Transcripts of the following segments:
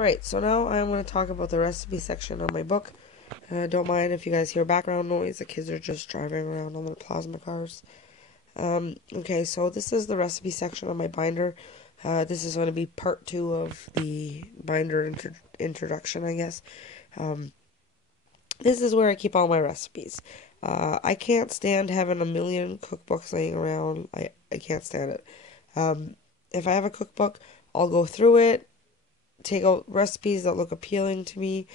Alright, so now I'm going to talk about the recipe section of my book. Don't mind if you guys hear background noise. The kids are just driving around on their plasma cars. Okay, so this is the recipe section of my binder. This is going to be part 2 of the binder introduction, I guess. This is where I keep all my recipes. I can't stand having a million cookbooks laying around. I can't stand it. If I have a cookbook, I'll go through it, take out recipes that look appealing to me,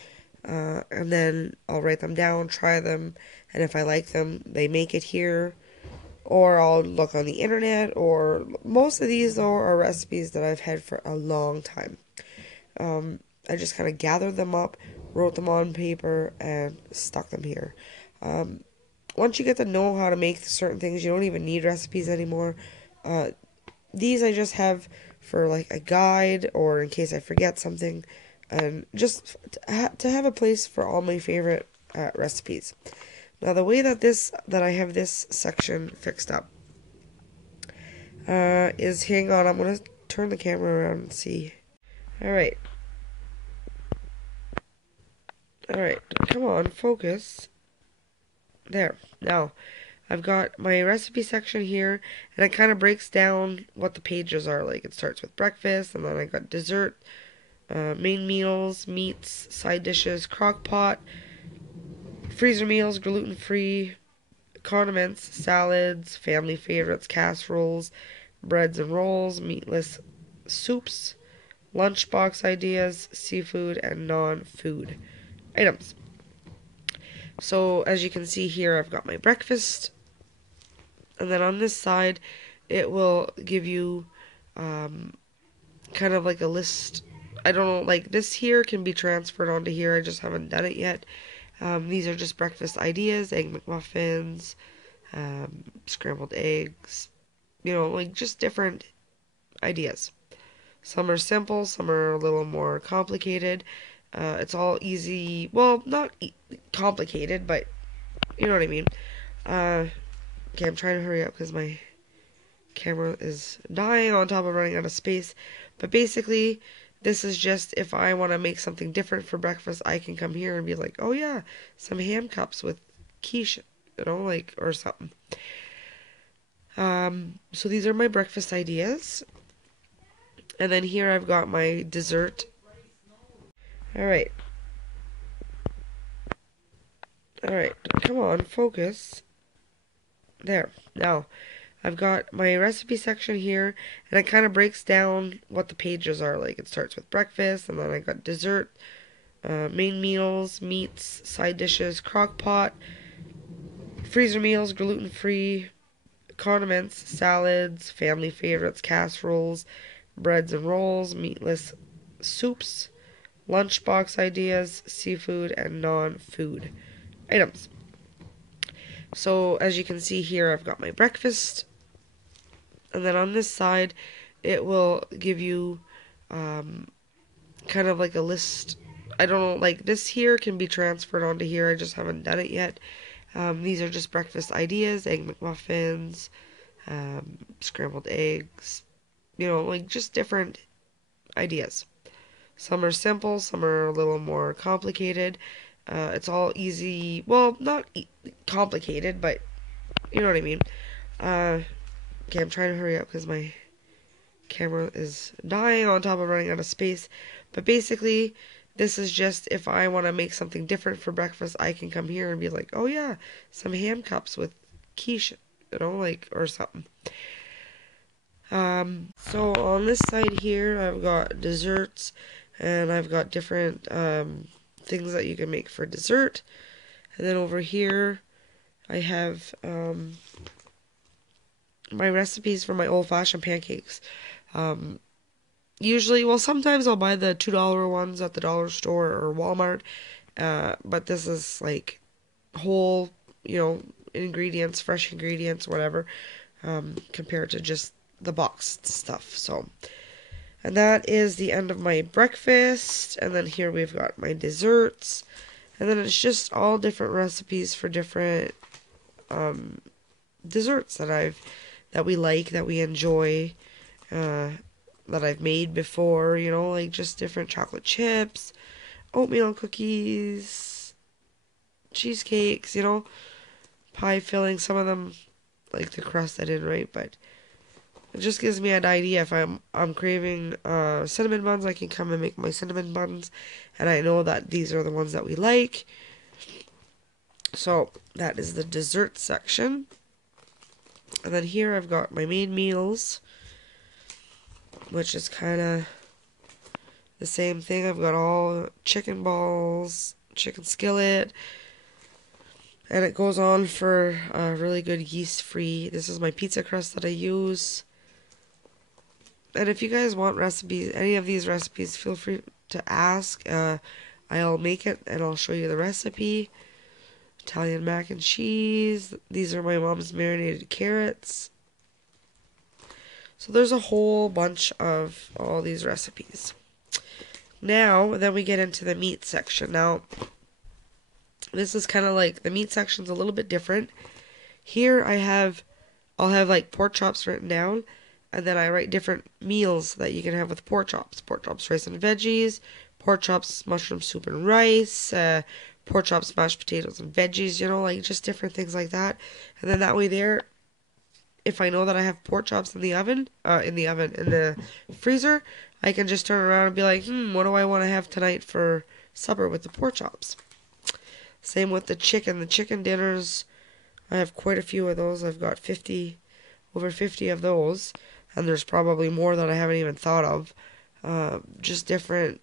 and then I'll write them down, try them, and if I like them, they make it here, or I'll look on the internet, or most of these, though, are recipes that I've had for a long time. I just kind of gathered them up, wrote them on paper, and stuck them here. Once you get to know how to make certain things, you don't even need recipes anymore. These I just have for like a guide or in case I forget something, and just to have a place for all my favorite recipes. Now the way that I have this section fixed up is, hang on, I'm gonna turn the camera around and see. Alright, come on, focus. There. Now, I've got my recipe section here, and it kind of breaks down what the pages are like. It starts with breakfast, and then I got dessert, main meals, meats, side dishes, crock pot, freezer meals, gluten-free, condiments, salads, family favorites, casseroles, breads and rolls, meatless soups, lunchbox ideas, seafood, and non-food items. So, as you can see here, I've got my breakfast, and then on this side, it will give you kind of like a list. I don't know, like this here can be transferred onto here, I just haven't done it yet. These are just breakfast ideas, egg McMuffins, scrambled eggs, like just different ideas. Some are simple, some are a little more complicated. It's all easy, well, not complicated, but you know what I mean. Okay, I'm trying to hurry up because my camera is dying on top of running out of space. But basically, this is just if I want to make something different for breakfast, I can come here and be like, oh yeah, some ham cups with quiche, or something. So these are my breakfast ideas. And then here I've got my dessert. Alright, come on, focus. There. Now, I've got my recipe section here, and it kind of breaks down what the pages are like. It starts with breakfast, and then I got dessert, main meals, meats, side dishes, crock pot, freezer meals, gluten-free, condiments, salads, family favorites, casseroles, breads and rolls, meatless soups, lunchbox ideas, seafood, and non-food items. So, as you can see here, I've got my breakfast, and then on this side, it will give you kind of like a list. I don't know, like this here can be transferred onto here, I just haven't done it yet. These are just breakfast ideas, egg McMuffins, scrambled eggs, like just different ideas. Some are simple, some are a little more complicated. It's all easy, well, not complicated, but you know what I mean. Okay, I'm trying to hurry up because my camera is dying on top of running out of space. But basically, this is just if I want to make something different for breakfast, I can come here and be like, oh yeah, some ham cups with quiche, or something. So on this side here, I've got desserts, and I've got different things that you can make for dessert. And then over here, I have my recipes for my old-fashioned pancakes. Usually, well, sometimes I'll buy the $2 ones at the dollar store or Walmart, but this is like whole, ingredients, fresh ingredients, whatever, compared to just the boxed stuff. So, and that is the end of my breakfast, and then here we've got my desserts, and then it's just all different recipes for different desserts that we like, that we enjoy, that I've made before, you know, like just different chocolate chips, oatmeal cookies, cheesecakes, you know, pie filling. Some of them, like the crust, I didn't write, but it just gives me an idea. If I'm craving cinnamon buns, I can come and make my cinnamon buns, and I know that these are the ones that we like. So that is the dessert section. And then here I've got my main meals, which is kind of the same thing. I've got all chicken balls, chicken skillet, and it goes on for really good yeast-free. This is my pizza crust that I use. And if you guys want recipes, any of these recipes, feel free to ask. I'll make it and I'll show you the recipe. Italian mac and cheese. These are my mom's marinated carrots. So there's a whole bunch of all these recipes. Now, then we get into the meat section. Now, this is kind of like, the meat section's a little bit different. Here I'll have like pork chops written down, and then I write different meals that you can have with pork chops. Pork chops, rice and veggies, pork chops, mushroom soup and rice, pork chops, mashed potatoes and veggies, you know, like just different things like that. And then that way there, if I know that I have pork chops in the freezer, I can just turn around and be like, what do I want to have tonight for supper with the pork chops? Same with the chicken. The chicken dinners, I have quite a few of those. I've got over 50 of those, and there's probably more that I haven't even thought of. Just different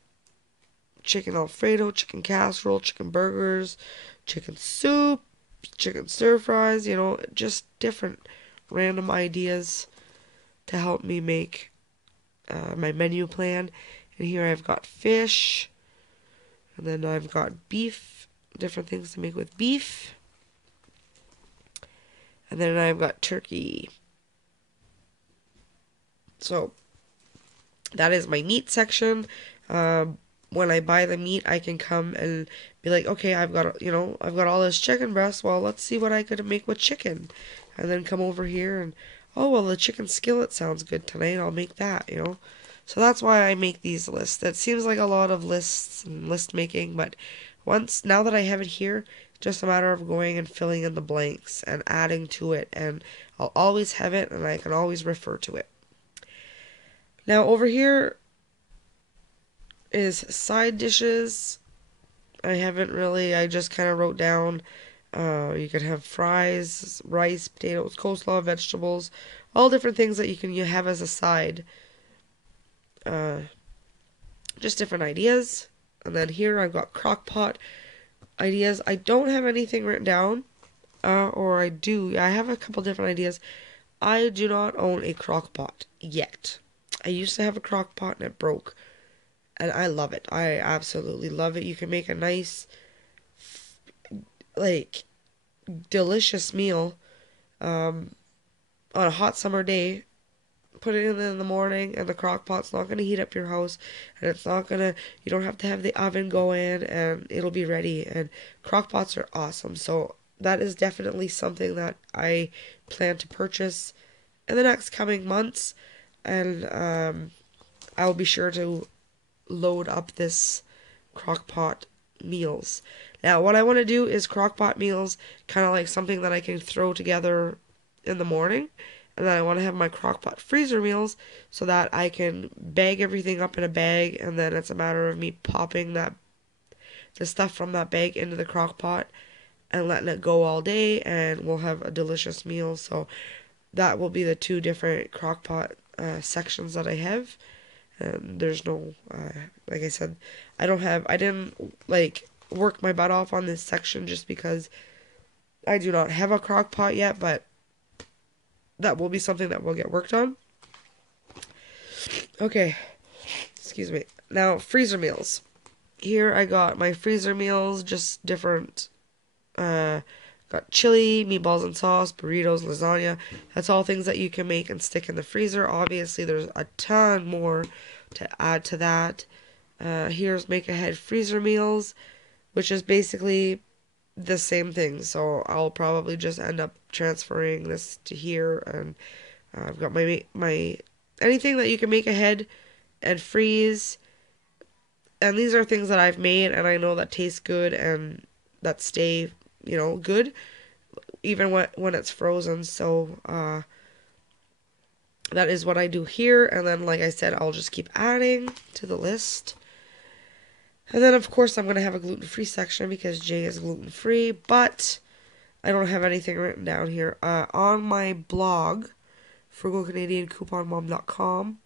chicken Alfredo, chicken casserole, chicken burgers, chicken soup, chicken stir fries, you know, just different random ideas to help me make my menu plan. And here I've got fish, and then I've got beef, different things to make with beef. And then I've got turkey. So that is my meat section. When I buy the meat, I can come and be like, okay, I've got all this chicken breast. Well, let's see what I could make with chicken. And then come over here and, oh, well, the chicken skillet sounds good tonight. I'll make that, you know. So that's why I make these lists. It seems like a lot of lists and list making, but now that I have it here, it's just a matter of going and filling in the blanks and adding to it. And I'll always have it, and I can always refer to it. Now, over here is side dishes. I just kind of wrote down, you could have fries, rice, potatoes, coleslaw, vegetables, all different things that you have as a side. Just different ideas. And then here I've got crock pot ideas. I don't have anything written down, or I do. I have a couple different ideas. I do not own a crock pot yet. I used to have a crock pot and it broke. And I love it. I absolutely love it. You can make a nice, like, delicious meal on a hot summer day. Put it in the morning, and the crock pot's not going to heat up your house, and you don't have to have the oven going, and it'll be ready. And crock pots are awesome. So that is definitely something that I plan to purchase in the next coming months, and I'll be sure to load up this crock pot meals. Now, what I want to do is crock pot meals, kind of like something that I can throw together in the morning. And then I want to have my crock pot freezer meals so that I can bag everything up in a bag, and then it's a matter of me popping the stuff from that bag into the crock pot and letting it go all day, and we'll have a delicious meal. So that will be the two different crock pot sections that I have. And there's no, like I said, I didn't like work my butt off on this section just because I do not have a crock pot yet, but that will be something that will get worked on. Okay, excuse me. Now, freezer meals. Here I got my freezer meals, just different, got chili, meatballs and sauce, burritos, lasagna. That's all things that you can make and stick in the freezer. Obviously, there's a ton more to add to that. Here's make ahead freezer meals, which is basically the same thing. So I'll probably just end up transferring this to here, and I've got my anything that you can make ahead and freeze. And these are things that I've made and I know that taste good and that stay, good even when it's frozen. So that is what I do here. And then, like I said, I'll just keep adding to the list. And then, of course, I'm going to have a gluten-free section because Jay is gluten-free. But I don't have anything written down here. On my blog, frugalcanadiancouponmom.com,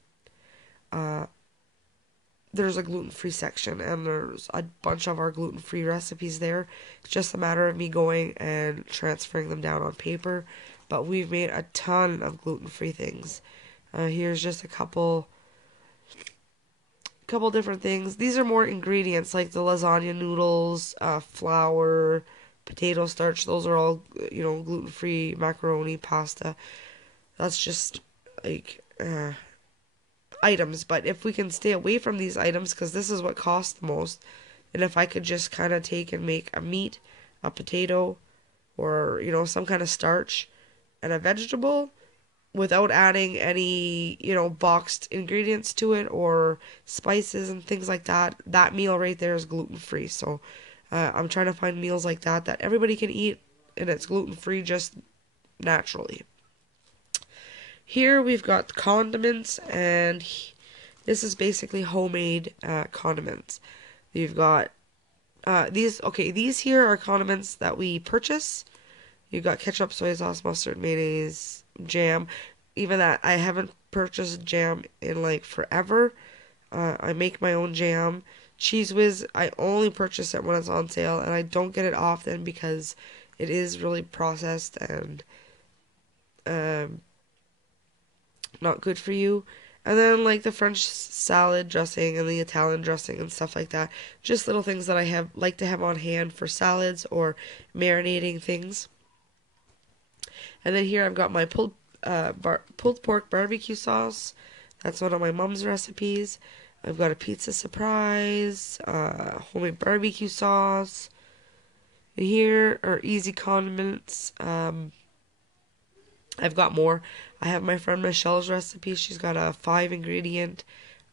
there's a gluten-free section, and there's a bunch of our gluten-free recipes there. It's just a matter of me going and transferring them down on paper. But we've made a ton of gluten-free things. Here's just a couple different things. These are more ingredients like the lasagna noodles, flour, potato starch. Those are all, gluten-free macaroni, pasta. That's just like items. But if we can stay away from these items, because this is what costs the most, and if I could just kind of take and make a meat, a potato, or, some kind of starch and a vegetable, without adding any, boxed ingredients to it or spices and things like that, that meal right there is gluten-free. So I'm trying to find meals like that everybody can eat and it's gluten-free just naturally. Here we've got condiments, and this is basically homemade condiments. You've got these here are condiments that we purchase. You've got ketchup, soy sauce, mustard, mayonnaise, jam. Even that, I haven't purchased jam in like forever. I make my own jam. Cheese Whiz, I only purchase it when it's on sale, and I don't get it often because it is really processed and not good for you. And then like the French salad dressing and the Italian dressing and stuff like that. Just little things that I like to have on hand for salads or marinating things. And then here I've got my pulled pork barbecue sauce. That's one of my mom's recipes. I've got a pizza surprise, homemade barbecue sauce. And here are easy condiments. I've got more. I have my friend Michelle's recipe. She's got a 5-ingredient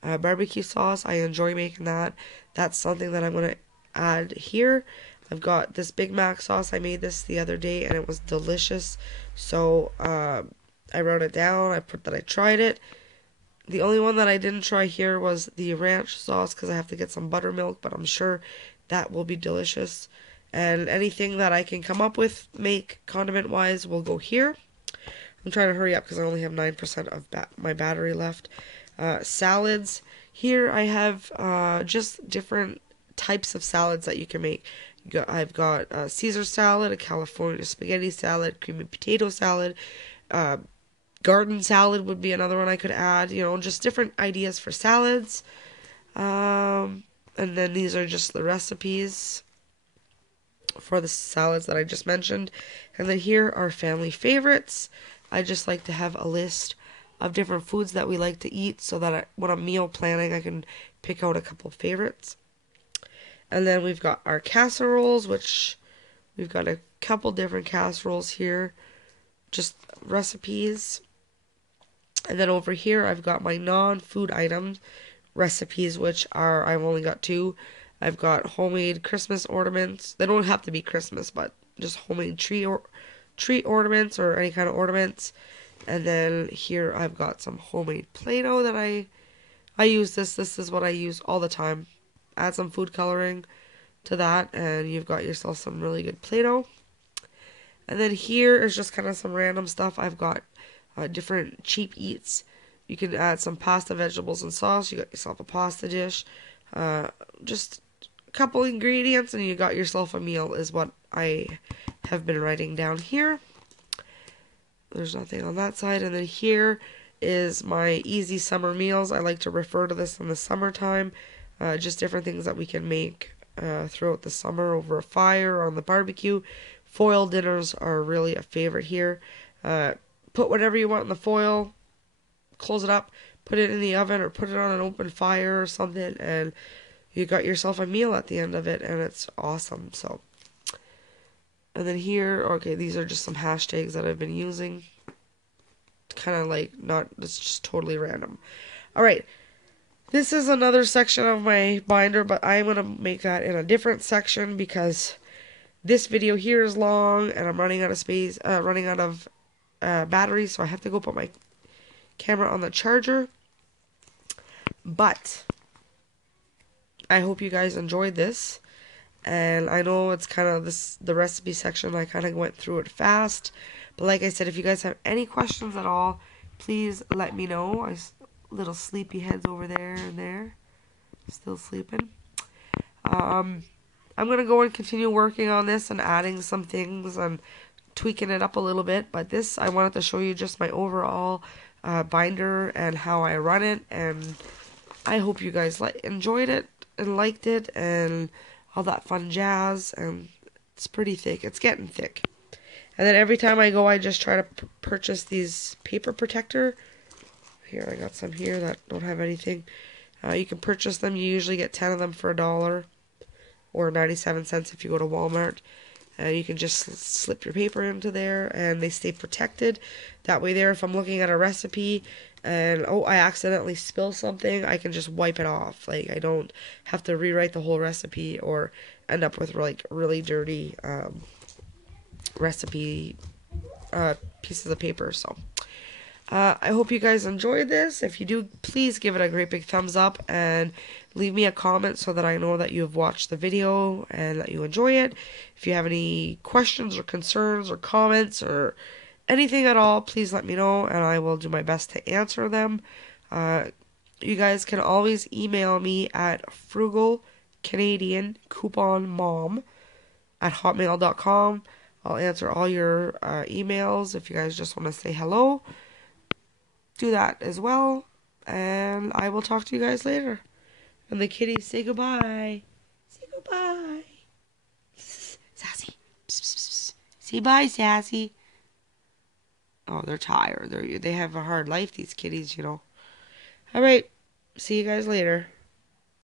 barbecue sauce. I enjoy making that. That's something that I'm going to add here. I've got this Big Mac sauce. I made this the other day and it was delicious. So I wrote it down. I put that I tried it. The only one that I didn't try here was the ranch sauce because I have to get some buttermilk, but I'm sure that will be delicious. And anything that I can come up with, make condiment-wise, will go here. I'm trying to hurry up because I only have 9% of my battery left. Salads. Here I have just different types of salads that you can make. I've got a Caesar salad, a California spaghetti salad, creamy potato salad, garden salad would be another one I could add. Just different ideas for salads. And then these are just the recipes for the salads that I just mentioned. And then here are family favorites. I just like to have a list of different foods that we like to eat so that when I'm meal planning, I can pick out a couple favorites. And then we've got our casseroles, which we've got a couple different casseroles here, just recipes. And then over here, I've got my non-food items recipes, which are, I've only got 2. I've got homemade Christmas ornaments. They don't have to be Christmas, but just homemade tree ornaments or any kind of ornaments. And then here I've got some homemade Play-Doh that I use this. This is what I use all the time. Add some food coloring to that, and you've got yourself some really good Play-Doh. And then here is just kind of some random stuff. I've got different cheap eats. You can add some pasta, vegetables, and sauce. You got yourself a pasta dish. Just a couple ingredients, and you got yourself a meal is what I have been writing down here. There's nothing on that side. And then here is my easy summer meals. I like to refer to this in the summertime. Just different things that we can make throughout the summer over a fire or on the barbecue. Foil dinners are really a favorite here. Put whatever you want in the foil, close it up, put it in the oven or put it on an open fire or something, and you got yourself a meal at the end of it, and it's awesome. So, and then here, okay, these are just some hashtags that I've been using kind of like not, it's just totally random. Alright, this is another section of my binder, but I'm going to make that in a different section because this video here is long and I'm running out of space, running out of battery, so I have to go put my camera on the charger. But I hope you guys enjoyed this. And I know it's kind of the recipe section, I kind of went through it fast. But like I said, if you guys have any questions at all, please let me know. Little sleepy heads over there and there. Still sleeping. I'm going to go and continue working on this and adding some things and tweaking it up a little bit. But this, I wanted to show you just my overall binder and how I run it. And I hope you guys enjoyed it and liked it and all that fun jazz. And it's pretty thick. It's getting thick. And then every time I go, I just try to purchase these paper protector. Here, I got some here that don't have anything. You can purchase them. You usually get 10 of them for $1 or 97 cents if you go to Walmart. You can just slip your paper into there and they stay protected. That way there, if I'm looking at a recipe and, oh, I accidentally spill something, I can just wipe it off. Like, I don't have to rewrite the whole recipe or end up with, like, really dirty recipe pieces of paper. So I hope you guys enjoyed this. If you do, please give it a great big thumbs up and leave me a comment so that I know that you have watched the video and that you enjoy it. If you have any questions or concerns or comments or anything at all, please let me know and I will do my best to answer them. You guys can always email me at frugalcanadiancouponmom@hotmail.com. I'll answer all your emails. If you guys just want to say hello, do that as well. And I will talk to you guys later. And the kitties, say goodbye. Say goodbye. Sassy. Say bye, Sassy. Oh, they're tired. They have a hard life, these kitties, you know. Alright. See you guys later.